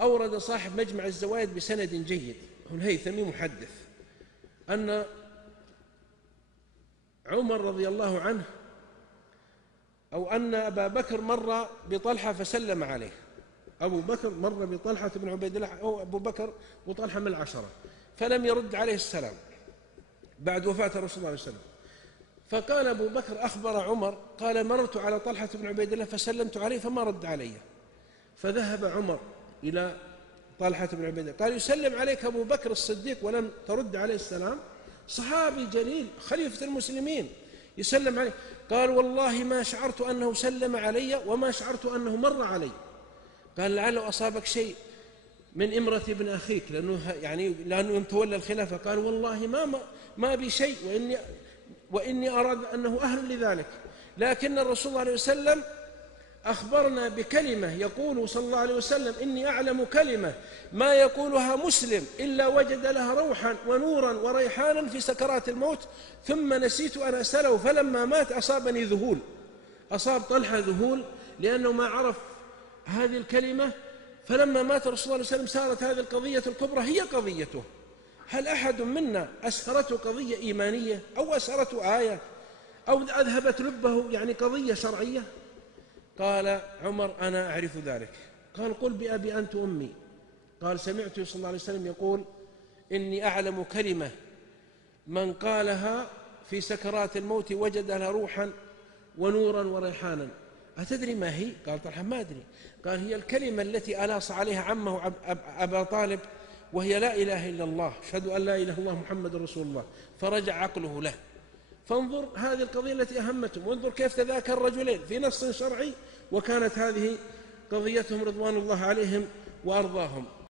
أورد صاحب مجمع الزوائد بسند جيد، هو الهيثمي محدث، أن عمر رضي الله عنه أو أن أبا بكر مر بطلحة فسلم عليه. أبو بكر مر بطلحة بن عبيد الله، أو أبو بكر وطلحة من العشرة، فلم يرد عليه السلام بعد وفاة الرسول صلى الله عليه وسلم. فقال أبو بكر أخبر عمر قال مررت على طلحة بن عبيد الله فسلمت عليه فما رد علي. فذهب عمر إلى طلحة بن عبيد الله قال يسلم عليك أبو بكر الصديق ولم ترد عليه السلام؟ صحابي جليل خليفة المسلمين يسلم عليه. قال والله ما شعرت أنه سلم علي وما شعرت أنه مر علي. قال لعله أصابك شيء من إمرة ابن أخيك، لأنه يوم تولى الخلافة قال والله ما بي شيء، وإني أراد أنه أهل لذلك، لكن الرسول صلى الله عليه وسلم أخبرنا بكلمة يقول صلى الله عليه وسلم إني أعلم كلمة ما يقولها مسلم إلا وجد لها روحا ونورا وريحانا في سكرات الموت، ثم نسيت أن أسأله فلما مات أصابني ذهول. أصاب طلحة ذهول لأنه ما عرف هذه الكلمة، فلما مات الرسول صلى الله عليه وسلم صارت هذه القضية الكبرى هي قضيته. هل أحد منا أسهرته قضية إيمانية أو أسهرته آية أو أذهبت لبه قضية شرعية؟ قال عمر أنا أعرف ذلك. قال قل بأبي أنت أمي. قال سمعت صلى الله عليه وسلم يقول إني أعلم كلمة من قالها في سكرات الموت وجد لها روحا ونورا وريحانا. أتدري ما هي؟ قال طلحة ما أدري. قال هي الكلمة التي ألاص عليها عمه أبا طالب، وهي لا إله إلا الله، أشهد أن لا إله إلا الله محمد رسول الله، فرجع عقله له. فانظر هذه القضية التي أهمتهم، وانظر كيف تذاكر الرجلين في نص شرعي، وكانت هذه قضيتهم رضوان الله عليهم وأرضاهم.